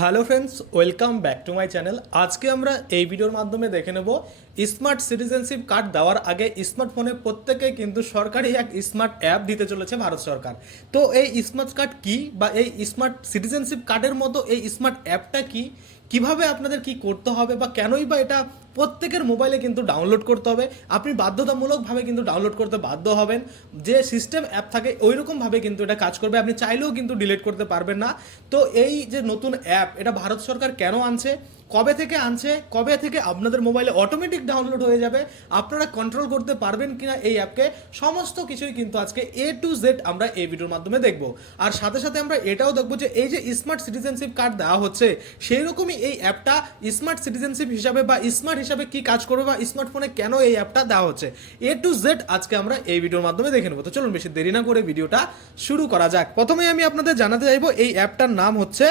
Hello friends, welcome back to my channel. আজকে আমরা এই ভিডিওর মাধ্যমে দেখে নেব স্মার্ট সিটিজেনশিপ কার্ড দেওয়ার আগে স্মার্টফোনে প্রত্যেকে কিন্তু সরকারি এক স্মার্ট অ্যাপ দিতে চলেছে ভারত সরকার। তো এই স্মার্ট কার্ড কি বা এই স্মার্ট সিটিজেনশিপ কার্ডের মতো এই স্মার্ট অ্যাপটা কি, কিভাবে আপনাদের কি করতে হবে বা কেনই বা এটা প্রত্যেকের মোবাইলে কিন্তু ডাউনলোড করতে হবে, আপনি বাধ্যতামূলকভাবে কিন্তু ডাউনলোড করতে বাধ্য হবেন। যে সিস্টেম অ্যাপ থাকে ওই রকমভাবে কিন্তু এটা কাজ করবে, আপনি চাইলেও কিন্তু ডিলিট করতে পারবেন না। তো এই যে নতুন অ্যাপ, এটা ভারত সরকার কেন আনছে, কবে থেকে আনছে, কবে থেকে আপনাদের মোবাইলে অটোমেটিক ডাউনলোড হয়ে যাবে, আপনারা কন্ট্রোল করতে পারবেন কিনা এই অ্যাপকে, সমস্ত কিছুই কিন্তু আজকে A to Z আমরা এই ভিডিওর মাধ্যমে দেখব। আর সাথে সাথে আমরা এটাও দেখবো যে এই যে স্মার্ট সিটিজেনশিপ কার্ড দেওয়া হচ্ছে, সেই রকমই এই অ্যাপটা স্মার্ট সিটিজেনশিপ হিসাবে বা স্মার্ট হিসাবে কি কাজ করবে বা স্মার্টফোনে কেন এই অ্যাপটা দেওয়া হচ্ছে, A to Z আজকে আমরা এই ভিডিওর মাধ্যমে দেখে নেবো। তো চলুন বেশি দেরি না করে ভিডিওটা শুরু করা যাক। প্রথমেই আমি আপনাদের জানাতে চাইবো এই অ্যাপটার নাম হচ্ছে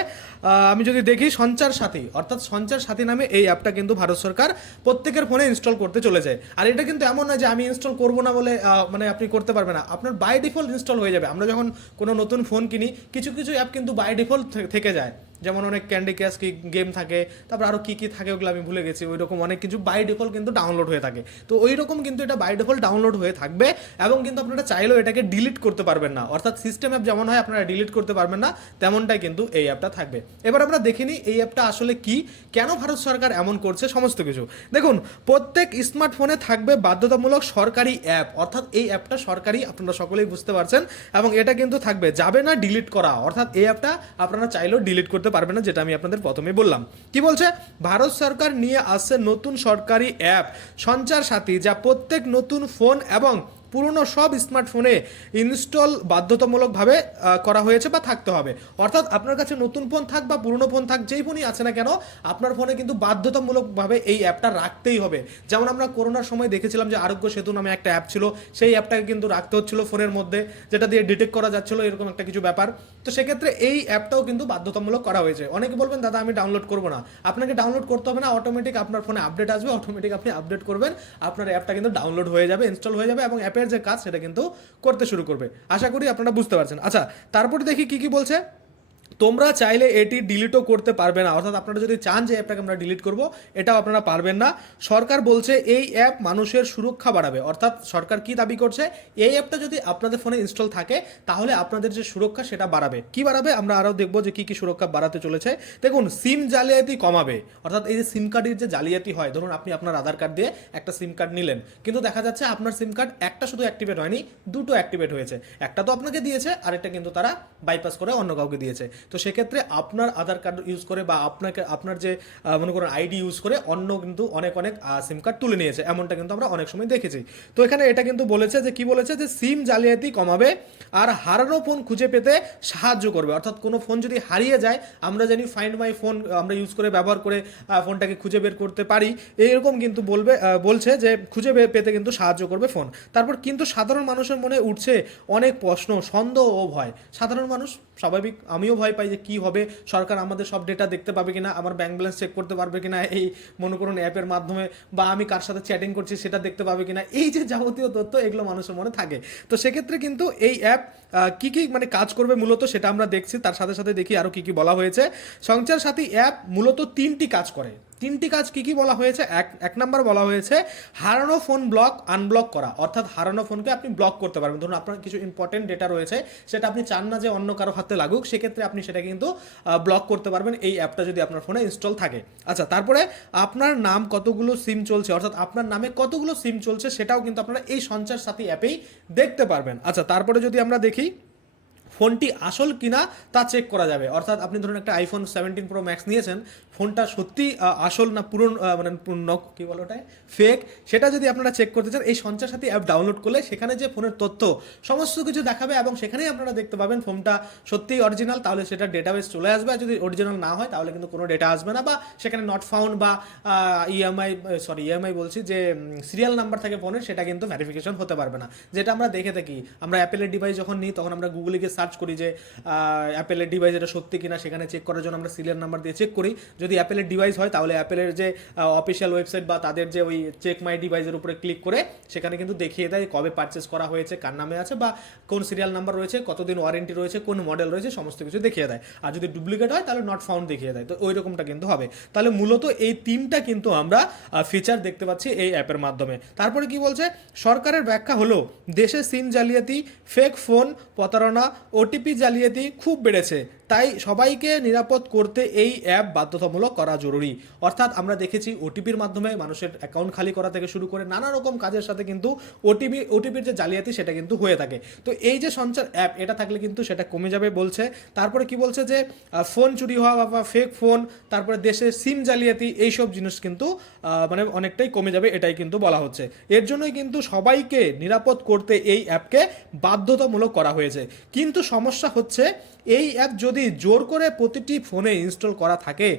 আমি যদি দেখি সঞ্চার সাথী, অর্থাৎ সঞ্চার সাথী নামে এই অ্যাপটা কিন্তু ভারত সরকার প্রত্যেকের ফোনে ইনস্টল করতে চলেছে। আর এটা কিন্তু এমন নয় যে আমি ইনস্টল করবো না বলে মানে আপনি করতে পারবেন না, আপনার বাই ডিফল্ট ইনস্টল হয়ে যাবে। আমরা যখন কোনো নতুন ফোন কিনি, কিছু কিছু অ্যাপ কিন্তু বাই ডিফল্ট থেকে যায়, যেমন অনেক ক্যান্ডি ক্রাশ কি গেম থাকে, তারপর আরও কী কী থাকে ওগুলো আমি ভুলে গেছি, ওই রকম অনেক কিছু বাই ডিফল্ট কিন্তু ডাউনলোড হয়ে থাকে। তো ওই রকম কিন্তু এটা বাই ডিফল্ট ডাউনলোড হয়ে থাকবে এবং কিন্তু আপনারা চাইলেও এটাকে ডিলিট করতে পারবেন না, অর্থাৎ সিস্টেম অ্যাপ যেমন হয় আপনারা ডিলিট করতে পারবেন না, তেমনটাই কিন্তু এই অ্যাপটা থাকবে। এবার আমরা দেখে নিই এই অ্যাপটা আসলে কি, কেন ভারত সরকার এমন করছে সমস্ত কিছু। দেখুন, প্রত্যেক স্মার্টফোনে থাকবে বাধ্যতামূলক সরকারি অ্যাপ, অর্থাৎ এই অ্যাপটা সরকারি, আপনারা সকলেই বুঝতে পারছেন, এবং এটা কিন্তু থাকবে, যাবে না ডিলিট করা, অর্থাৎ এই অ্যাপটা আপনারা চাইলেও ডিলিট করতে পারবেন না, যেটা আমি আপনাদের প্রথমে বললাম। কি বলছে, ভারত সরকার নিয়ে আসছে নতুন সরকারি অ্যাপ সঞ্চার সাথী, যা প্রত্যেক নতুন ফোন এবং পুরনো সব স্মার্টফোনে ইনস্টল বাধ্যতামূলকভাবে করা হয়েছে বা থাকতে হবে। অর্থাৎ আপনার কাছে নতুন ফোন থাক বা পুরনো ফোন থাক, যেই ফোনই আছে না কেন, আপনার ফোনে কিন্তু বাধ্যতামূলকভাবে এই অ্যাপটা রাখতেই হবে। যেমন আমরা করোনার সময় দেখেছিলাম যে আরোগ্য সেতু নামে একটা অ্যাপ ছিল, সেই অ্যাপটাকে কিন্তু রাখতে হচ্ছিল ফোনের মধ্যে, যেটা দিয়ে ডিটেক্ট করা যাচ্ছিল এরকম একটা কিছু ব্যাপার। তো সেক্ষেত্রে এই অ্যাপটাও কিন্তু বাধ্যতামূলক করা হয়েছে। অনেকে বলবেন দাদা আমি ডাউনলোড করবো না, আপনাকে ডাউনলোড করতে হবে না, অটোমেটিক আপনার ফোনে আপডেট আসবে, অটোমেটিক আপনি আপডেট করবেন, আপনার অ্যাপটা কিন্তু ডাউনলোড হয়ে যাবে, ইনস্টল হয়ে যাবে এবং অ্যাপের যে কাজ সেটা কিন্তু করতে শুরু করবে। আশা করি আপনারা বুঝতে পারছেন। আচ্ছা, তারপরে দেখি কি কি বলছে। তোমরা চাইলে এটি ডিলিটও করতে পারবে না, অর্থাৎ আপনারা যদি চান যে অ্যাপটাকে আমরা ডিলিট করব, এটাও আপনারা পারবেন না। সরকার বলছে এই অ্যাপ মানুষের সুরক্ষা বাড়াবে, অর্থাৎ সরকার কি দাবি করছে, এই অ্যাপটা যদি আপনাদের ফোনে ইনস্টল থাকে তাহলে আপনাদের যে সুরক্ষা সেটা বাড়াবে। কি বাড়াবে আমরা আরও দেখবো যে কি কি সুরক্ষা বাড়াতে চলেছে। দেখুন, সিম জালিয়াতি কমাবে, অর্থাৎ এই যে সিম কার্ডের যে জালিয়াতি হয়, ধরুন আপনি আপনার আধার কার্ড দিয়ে একটা সিম কার্ড নিলেন, কিন্তু দেখা যাচ্ছে আপনার সিম কার্ড একটা শুধু অ্যাক্টিভেট হয়নি, দুটো অ্যাক্টিভেট হয়েছে, একটা তো আপনাকে দিয়েছে আরেকটা কিন্তু তারা বাইপাস করে অন্য কাউকে দিয়েছে। তো সেক্ষেত্রে আপনার আধার কার্ড ইউজ করে বা আপনাকে আপনার যে মনে করেন আইডি ইউজ করে অন্য কিন্তু অনেক অনেক সিম কার্ড তুলে নিয়েছে, এমনটা কিন্তু আমরা অনেক সময় দেখেছি। তো এখানে এটা কিন্তু বলেছে যে কি বলেছে, যে সিম জালিয়াতি কমাবে আর হারানো ফোন খুঁজে পেতে সাহায্য করবে। অর্থাৎ কোনো ফোন যদি হারিয়ে যায়, আমরা জানি ফাইন্ড মাই ফোন আমরা ইউজ করে ব্যবহার করে ফোনটাকে খুঁজে বের করতে পারি, এইরকম কিন্তু বলছে যে খুঁজে পেতে কিন্তু সাহায্য করবে ফোন। তারপর কিন্তু সাধারণ মানুষের মনে উঠছে অনেক প্রশ্ন, সন্দেহ ও ভয়। সাধারণ মানুষ স্বাভাবিক, আমিও ভয় পাই যে কি হবে, সরকার আমাদের সব ডেটা দেখতে পাবে কিনা, আমার ব্যাংক ব্যালেন্স চেক করতে পারবে কিনা এই মনে করুন অ্যাপের মাধ্যমে, বা আমি কার সাথে চ্যাটিং করছি সেটা দেখতে পাবে কিনা, এই যে যাবতীয় তথ্য এগুলো মানুষের মনে থাকে। তো সেক্ষেত্রে কিন্তু এই অ্যাপ কি কি মানে কাজ করবে মূলত সেটা আমরা দেখছি, তার সাথে সাথে দেখি আরও কি কি বলা হয়েছে। সঞ্চার সাথী অ্যাপ মূলত তিনটি কাজ করে। তিনটি কাজ কি কি বলা হয়েছে, এক নাম্বার বলা হয়েছে হারানো ফোন ব্লক আনব্লক করা, অর্থাৎ হারানো ফোনকে আপনি ব্লক করতে পারবেন। ধরুন আপনার কিছু ইম্পর্টেন্ট ডেটা রয়েছে, সেটা আপনি চান না যে অন্য কারো হাতে লাগুক, সেক্ষেত্রে আপনি সেটা কিন্তু ব্লক করতে পারবেন এই অ্যাপটা যদি আপনার ফোনে ইনস্টল থাকে। আচ্ছা, তারপরে আপনার নাম কতগুলো সিম চলছে, অর্থাৎ আপনার নামে কতগুলো সিম চলছে সেটাও কিন্তু আপনারা এই সঞ্চার সাথী অ্যাপেই দেখতে পারবেন। আচ্ছা, তারপরে যদি আমরা দেখি ফোনটি আসল কিনা তা চেক করা যাবে, অর্থাৎ আপনি ধরুন একটা আইফোন 17 প্রো ম্যাক্স নিয়েছেন, ফোনটা সত্যি আসল না পুরনো মানে কী বলো ওটায় ফেক, সেটা যদি আপনারা চেক করতে চান এই সঞ্চার সাথী অ্যাপ ডাউনলোড করলে সেখানে যে ফোনের তথ্য সমস্ত কিছু দেখাবে এবং সেখানেই আপনারা দেখতে পাবেন ফোনটা সত্যিই অরিজিনাল, তাহলে সেটা ডেটাবেস চলে আসবে। আর যদি অরিজিনাল না হয় তাহলে কিন্তু কোনো ডেটা আসবে না, বা সেখানে নট ফাউন্ড বা ইএমআই বলছি যে সিরিয়াল নাম্বার থাকে ফোনের, সেটা কিন্তু ভেরিফিকেশন হতে পারবে না, যেটা আমরা দেখে থাকি। আমরা অ্যাপেলের ডিভাইস যখন নিই তখন আমরা গুগলে গিয়ে সার্চ করি যে অ্যাপেলের ডিভাইস এটা সত্যি কিনা, সেখানে চেক করার জন্য আমরা সিরিয়াল নাম্বার দিয়ে চেক করি। যদি অ্যাপেলের ডিভাইস হয় তাহলে অ্যাপেলের যে অফিসিয়াল ওয়েবসাইট বা তাদের যে ওই চেক মাই ডিভাইসের উপরে ক্লিক করে সেখানে কিন্তু দেখিয়ে দেয় কবে পারচেস করা হয়েছে, কার নামে আছে বা কোন সিরিয়াল নাম্বার রয়েছে, কতদিন ওয়ারেন্টি রয়েছে, কোন মডেল রয়েছে, সমস্ত কিছু দেখিয়ে দেয়। আর যদি ডুপ্লিকেট হয় তাহলে নট ফাউন্ড দেখিয়ে দেয়। তো ওই রকমটা কিন্তু হবে। তাহলে মূলত এই তিনটা কিন্তু আমরা ফিচার দেখতে পাচ্ছি এই অ্যাপের মাধ্যমে। তারপরে কি বলছে, সরকারের ব্যাখ্যা হলো দেশে সিম জালিয়াতি, ফেক ফোন প্রতারণা, ওটিপি জালিয়াতি খুব বেড়েছে, তাই সবাইকে নিরাপদ করতে এই অ্যাপ বাধ্যতামূলক করা জরুরি। অর্থাৎ আমরা দেখেছি ওটিপির মাধ্যমে মানুষের অ্যাকাউন্ট খালি করা থেকে শুরু করে নানা রকম কাজের সাথে কিন্তু ওটিপির যে জালিয়াতি সেটা কিন্তু হয়ে থাকে। তো এই যে সঞ্চার অ্যাপ এটা থাকলে কিন্তু সেটা কমে যাবে বলছে। তারপরে কি বলছে যে ফোন চুরি হওয়া বা ফেক ফোন, তারপরে দেশে সিম জালিয়াতি, এইসব জিনিস কিন্তু মানে অনেকটাই কমে যাবে, এটাই কিন্তু বলা হচ্ছে। এর জন্যই কিন্তু সবাইকে নিরাপদ করতে এই অ্যাপকে বাধ্যতামূলক করা হয়েছে। কিন্তু সমস্যা হচ্ছে এই অ্যাপ যদি জোর করে প্রতিটি ফোনে ইনস্টল করা থাকে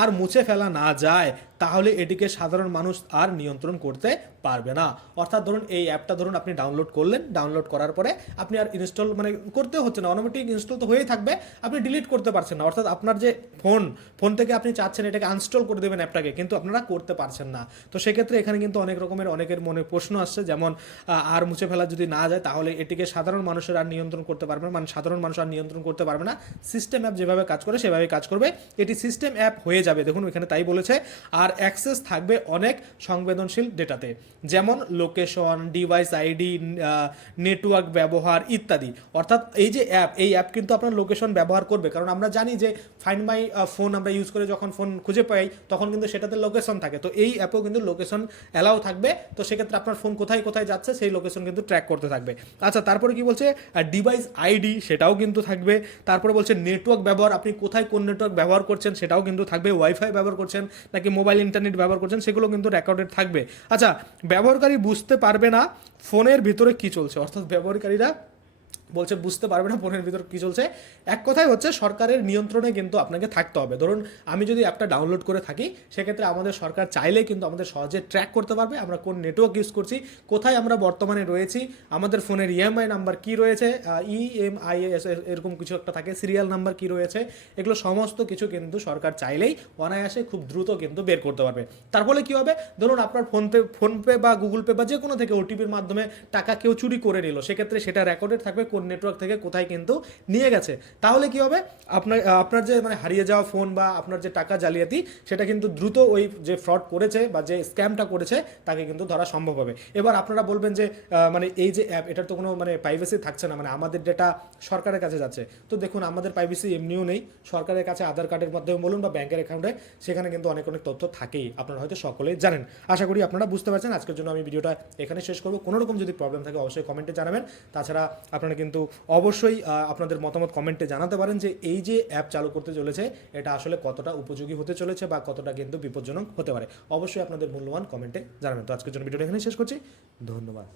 আর মুছে ফেলা না যায় তাহলে এটিকে সাধারণ মানুষ আর নিয়ন্ত্রণ করতে পারবে না। অর্থাৎ ধরুন এই অ্যাপটা ধরুন আপনি ডাউনলোড করলেন, ডাউনলোড করার পরে আপনি আর ইনস্টল মানে করতে হচ্ছে না, অটোমেটিক ইনস্টল তো হয়েই থাকবে, আপনি ডিলিট করতে পারছেন না। অর্থাৎ আপনার যে ফোন থেকে আপনি চাচ্ছেন এটাকে আনস্টল করে দেবেন অ্যাপটাকে, কিন্তু আপনারা করতে পারছেন না। তো সেক্ষেত্রে এখানে কিন্তু অনেকের মনে প্রশ্ন আসছে, যেমন আর মুছে ফেলা যদি না যায় তাহলে এটিকে সাধারণ মানুষের আর নিয়ন্ত্রণ করতে পারবে না, মানে সাধারণ মানুষ আর নিয়ন্ত্রণ করতে পারবে না। সিস্টেম অ্যাপ যেভাবে কাজ করে সেভাবে কাজ করবে, এটি সিস্টেম অ্যাপ হয়ে যাবে। দেখুন এখানে তাই বলেছে। আর অ্যাক্সেস থাকবে অনেক সংবেদনশীল ডেটাতে, যেমন লোকেশন, ডিভাইস আইডি, নেটওয়ার্ক ব্যবহার ইত্যাদি। অর্থাৎ এই যে অ্যাপ, এই অ্যাপ কিন্তু আপনার লোকেশন ব্যবহার করবে, কারণ আমরা জানি যে ফাইন্ড মাই ফোন আমরা ইউজ করে যখন ফোন খুঁজে পাই তখন কিন্তু সেটাতে লোকেশন থাকে। তো এই অ্যাপেও কিন্তু লোকেশন অ্যালাউ থাকবে। তো সেক্ষেত্রে আপনার ফোন কোথায় কোথায় যাচ্ছে সেই লোকেশন কিন্তু ট্র্যাক করতে থাকবে। আচ্ছা, তারপরে কি বলছে, ডিভাইস আইডি সেটাও কিন্তু থাকবে। তারপরে বলছে নেটওয়ার্ক ব্যবহার, আপনি কোথায় কোন নেটওয়ার্ক ব্যবহার করছেন সেটাও কিন্তু থাকবে, ওয়াইফাই ব্যবহার করছেন নাকি মোবাইল ইন্টারনেট ব্যবহার করছেন সেগুলো কিন্তু রেকর্ডেড থাকবে। আচ্ছা, ব্যবহারকারী বুঝতে পারবে না ফোনের ভিতরে কি চলছে, অর্থাৎ ব্যবহারকারীরা বলছে বুঝতে পারবে না ফোনের ভিতর কী চলছে। এক কথায় হচ্ছে সরকারের নিয়ন্ত্রণে কিন্তু আপনাকে থাকতে হবে। ধরুন আমি যদি অ্যাপটা ডাউনলোড করে থাকি সেক্ষেত্রে আমাদের সরকার চাইলে কিন্তু আমাদের সহজে ট্র্যাক করতে পারবে আমরা কোন নেটওয়ার্ক ইউজ করছি, কোথায় আমরা বর্তমানে রয়েছি, আমাদের ফোনের ইএমআই নাম্বার কী রয়েছে, ইএমআইএস এরকম কিছু একটা থাকে, সিরিয়াল নাম্বার কী রয়েছে, এগুলো সমস্ত কিছু কিন্তু সরকার চাইলেই অনায়াসে খুব দ্রুত কিন্তু বের করতে পারবে। তার ফলে কী হবে, ধরুন আপনার ফোনপে বা গুগল পে বা যে কোনো থেকে ওটিপির মাধ্যমে টাকা কেউ চুরি করে নিল, সেক্ষেত্রে সেটা রেকর্ডেড থাকবে কোন নেটওয়ার্ক থেকে কোথায় কিন্তু নিয়ে গেছে। তাহলে কি হবে, আপনার যে মানে হারিয়ে যাওয়া ফোন বা আপনার যে টাকা জালিয়াতি সেটা কিন্তু দ্রুত ওই যে ফ্রড করেছে বা যে স্ক্যামটা করেছে তাকে কিন্তু ধরা সম্ভব হবে। এবার আপনারা বলবেন যে মানে এই যে অ্যাপ এটার তো কোনো মানে প্রাইভেসি থাকছে না, মানে আমাদের ডেটা সরকারের কাছে যাচ্ছে। তো দেখুন আমাদের প্রাইভেসি এমনিও নেই, সরকারের কাছে আধার কার্ডের মাধ্যমে বলুন বা ব্যাংকের অ্যাকাউন্টে সেখানে কিন্তু অনেক তথ্য থাকেই, আপনারা হয়তো সকলেই জানেন। আশা করি আপনারা বুঝতে পারছেন। আজকের জন্য আমি ভিডিওটা এখানে শেষ করবো। কোনো রকম যদি প্রবলেম থাকে অবশ্যই কমেন্টে জানাবেন। তাছাড়া আপনারা কিন্তু অবশ্যই আপনাদের মতামত কমেন্টে জানাতে পারেন যে এই যে অ্যাপ চালু করতে চলেছে এটা আসলে কতটা উপযোগী হতে চলেছে বা কতটা কিন্তু বিপজ্জনক হতে পারে। অবশ্যই আপনাদের মূল্যবান কমেন্টে জানাবেন। তো আজকের জন্য ভিডিওটা এখানে শেষ করছি, ধন্যবাদ।